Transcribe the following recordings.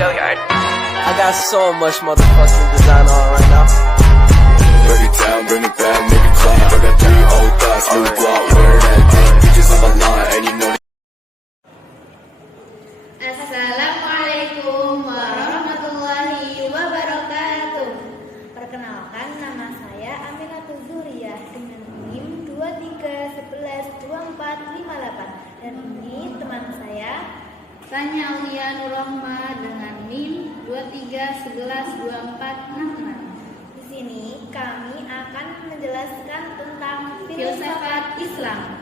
I got so much motherfucking design on right now. Break it down, bring it back, make it clap. I got 3 old thoughts, new block, where that thing. Bitches on my line, and you know. Assalamualaikum warahmatullahi wabarakatuh. Perkenalkan, nama saya Aminatul Zuriyah dengan NIM 23112458. Dan ini teman saya Tanya Aulia Nurrohma dengan NIM 23112466. Di sini kami akan menjelaskan tentang filsafat Islam.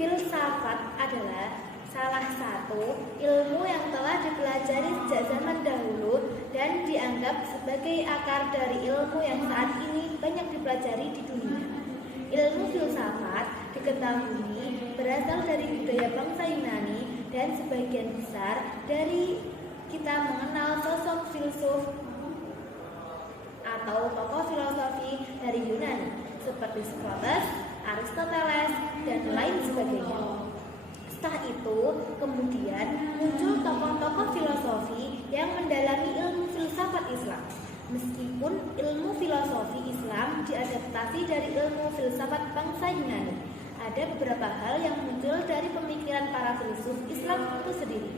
Filsafat adalah salah satu ilmu yang telah dipelajari sejak zaman dahulu dan dianggap sebagai akar dari ilmu yang saat ini banyak dipelajari di dunia. Ilmu filsafat diketahui berasal dari budaya bangsa Yunani dan sebagian besar dari kita mengenal sosok filsuf atau tokoh filosofi dari Yunani seperti Socrates, Aristoteles, dan lain sebagainya. Setelah itu, kemudian muncul tokoh-tokoh filosofi yang mendalami ilmu filsafat Islam. Meskipun ilmu filosofi Islam diadaptasi dari ilmu filsafat bangsa Yunani, ada beberapa hal yang muncul dari pemikiran para filsuf Islam itu sendiri.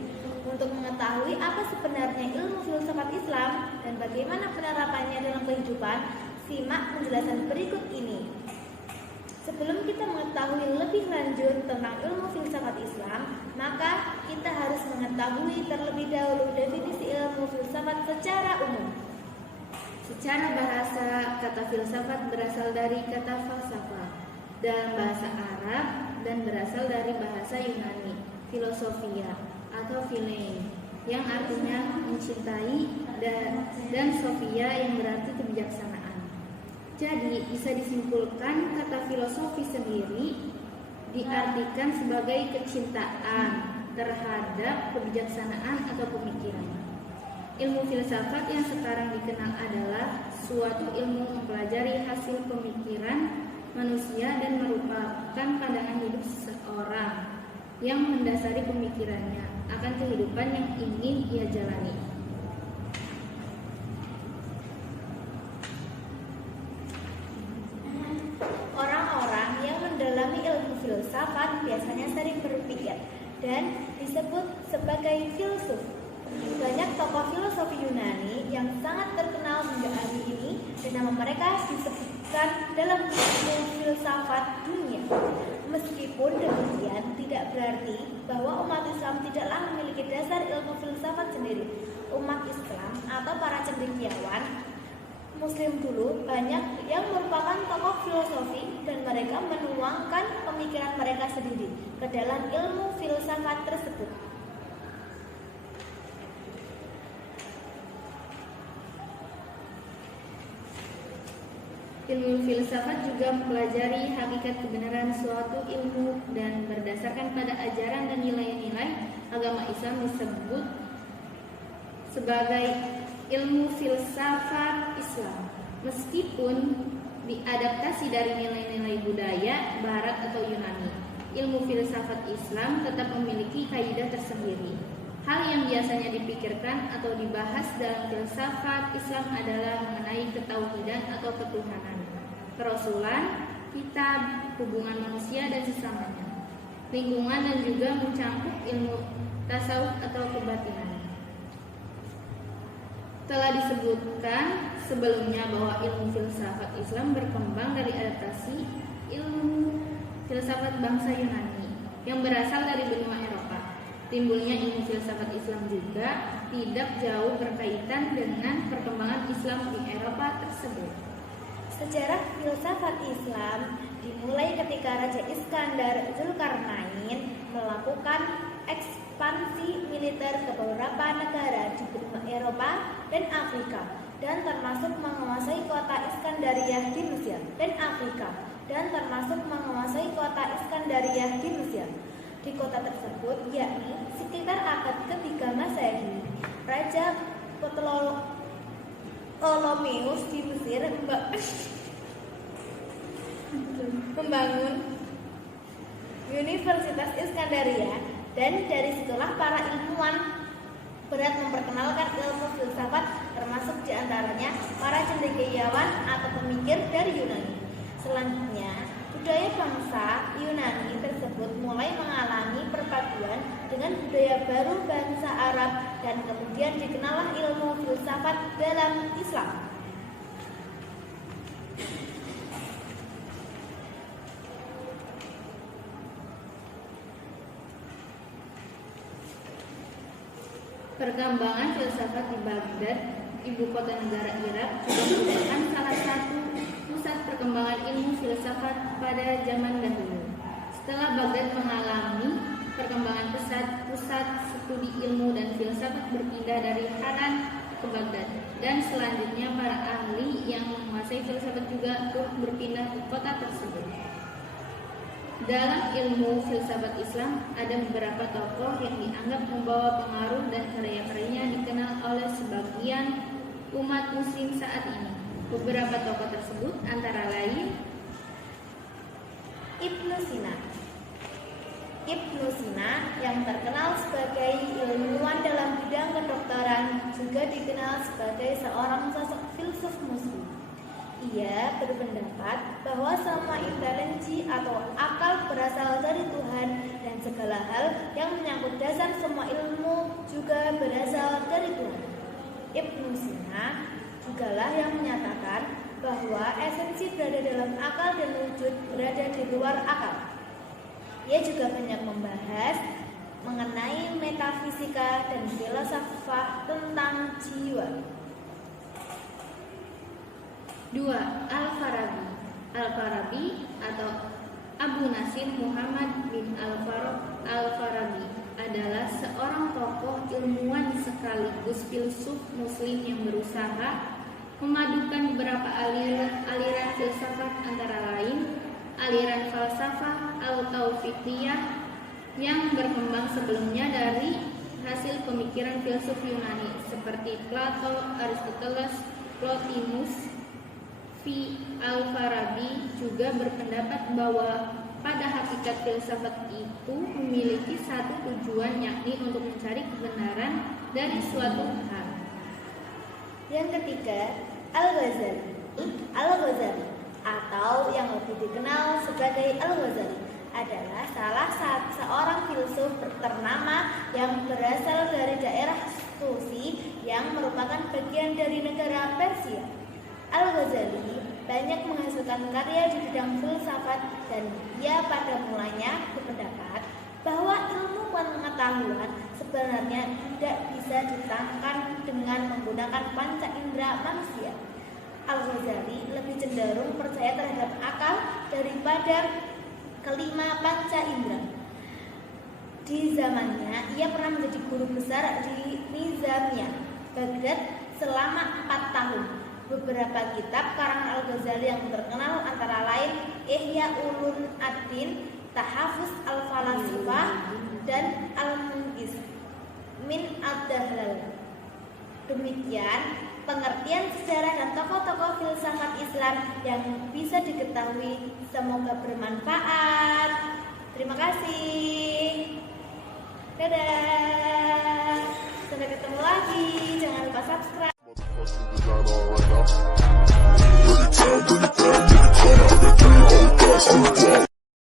Untuk mengetahui apa sebenarnya ilmu filsafat Islam dan bagaimana penerapannya dalam kehidupan, simak penjelasan berikut ini. Sebelum kita mengetahui lebih lanjut tentang ilmu filsafat Islam, maka kita harus mengetahui terlebih dahulu definisi ilmu filsafat secara umum. Secara bahasa, kata filsafat berasal dari kata falsafah dalam bahasa Arab dan berasal dari bahasa Yunani, filosofia atau philein, yang artinya mencintai, dan sophia yang berarti kebijaksanaan. Jadi, bisa disimpulkan kata filosofi sendiri diartikan sebagai kecintaan terhadap kebijaksanaan atau pemikiran. Ilmu filsafat yang sekarang dikenal adalah suatu ilmu mempelajari hasil pemikiran manusia dan merupakan pandangan hidup seseorang yang mendasari pemikirannya akan kehidupan yang ingin ia jalani. Filsafat biasanya sering berpikir dan disebut sebagai filsuf. Banyak tokoh filosofi Yunani yang sangat terkenal hingga hari ini dan nama mereka disebutkan dalam buku filsafat dunia. Meskipun demikian, tidak berarti bahwa umat Islam tidaklah memiliki dasar ilmu filsafat sendiri. Umat Islam atau para cendekiawan Muslim dulu banyak yang merupakan tokoh filosofi dan mereka menuangkan pemikiran mereka sendiri ke dalam ilmu filsafat tersebut. Ilmu filsafat juga mempelajari hakikat kebenaran suatu ilmu dan berdasarkan pada ajaran dan nilai-nilai agama Islam disebut sebagai ilmu filsafat Islam. Meskipun diadaptasi dari nilai-nilai budaya Barat atau Yunani, ilmu filsafat Islam tetap memiliki kaidah tersendiri. Hal yang biasanya dipikirkan atau dibahas dalam filsafat Islam adalah mengenai ketauhidan atau ketuhanan, kerasulan, kitab, hubungan manusia dan sesamanya, lingkungan, dan juga mencakup ilmu tasawuf atau kebatinan. Telah disebutkan sebelumnya bahwa ilmu filsafat Islam berkembang dari adaptasi ilmu filsafat bangsa Yunani yang berasal dari benua Eropa. Timbulnya ilmu filsafat Islam juga tidak jauh berkaitan dengan perkembangan Islam di Eropa tersebut. Sejarah filsafat Islam dimulai ketika Raja Iskandar Zulkarnain melakukan ekspansi militer ke beberapa negara di benua Eropa dan Afrika, dan termasuk menguasai kota Iskandariyah di Mesir di Mesir. Di kota tersebut, yakni sekitar abad ke-3 Masehi, Raja Ptolemeus di Mesir membangun Universitas Iskandaria, dan dari situlah para ilmuwan berniat memperkenalkan ilmu filsafat, termasuk diantaranya para cendekiawan atau pemikir dari Yunani. Selanjutnya, budaya bangsa Yunani tersebut mulai mengalami perpaduan dengan budaya baru bangsa Arab dan kemudian dikenallah ilmu filsafat dalam Islam. Perkembangan filsafat di Baghdad, ibu kota negara Irak, juga merupakan salah satu pusat perkembangan ilmu filsafat pada zaman dahulu. Setelah Baghdad mengalami perkembangan pesat, pusat studi ilmu dan filsafat berpindah dari Haran ke Baghdad, dan selanjutnya para ahli yang menguasai filsafat juga turut berpindah ke kota tersebut. Dalam ilmu filsafat Islam, ada beberapa tokoh yang dianggap membawa pengaruh dan karya-karyanya dikenal oleh sebagian umat muslim saat ini. Beberapa tokoh tersebut antara lain Ibnu Sina. Ibnu Sina yang terkenal sebagai ilmuwan dalam bidang kedokteran juga dikenal sebagai seorang sosok filsuf muslim. Ia berpendapat bahwa semua intelijensi atau akal berasal dari Tuhan dan segala hal yang menyangkut dasar semua ilmu juga berasal dari Tuhan. Ibnu Sina jugalah yang menyatakan bahwa esensi berada dalam akal dan wujud berada di luar akal. Ia juga banyak membahas mengenai metafisika dan filsafat tentang jiwa. 2. Al-Farabi. Al-Farabi atau Abu Nasir Muhammad bin Al-Farabi adalah seorang tokoh ilmuwan sekaligus filsuf muslim yang berusaha memadukan beberapa aliran filsafat, antara lain aliran falsafah al-taufiqiyah yang berkembang sebelumnya dari hasil pemikiran filsuf Yunani seperti Plato, Aristoteles, Plotinus. Al-Farabi juga berpendapat bahwa pada hakikat filsafat itu memiliki satu tujuan, yakni untuk mencari kebenaran dari suatu hal. Yang ketiga, Al-Ghazali. Al-Ghazali atau yang lebih dikenal sebagai Al-Ghazali adalah salah seorang filsuf ternama yang berasal dari daerah Tusi yang merupakan bagian dari negara Persia. Al-Ghazali banyak menghasilkan karya di bidang filsafat dan ia pada mulanya berpendapat bahwa ilmu pengetahuan sebenarnya tidak bisa ditangkap dengan menggunakan panca indera manusia. Al-Ghazali lebih cenderung percaya terhadap akal daripada kelima panca indera. Di zamannya, ia pernah menjadi guru besar di Nizamiyah, Baghdad selama 4 tahun. Beberapa kitab karangan Al-Ghazali yang terkenal antara lain Ihya Ulum Ad-Din, Tahafuz Al-Falasifah, dan Al-Munqidh min Ad-Dahlal. Demikian pengertian sejarah dan tokoh-tokoh filsafat Islam yang bisa diketahui. Semoga bermanfaat.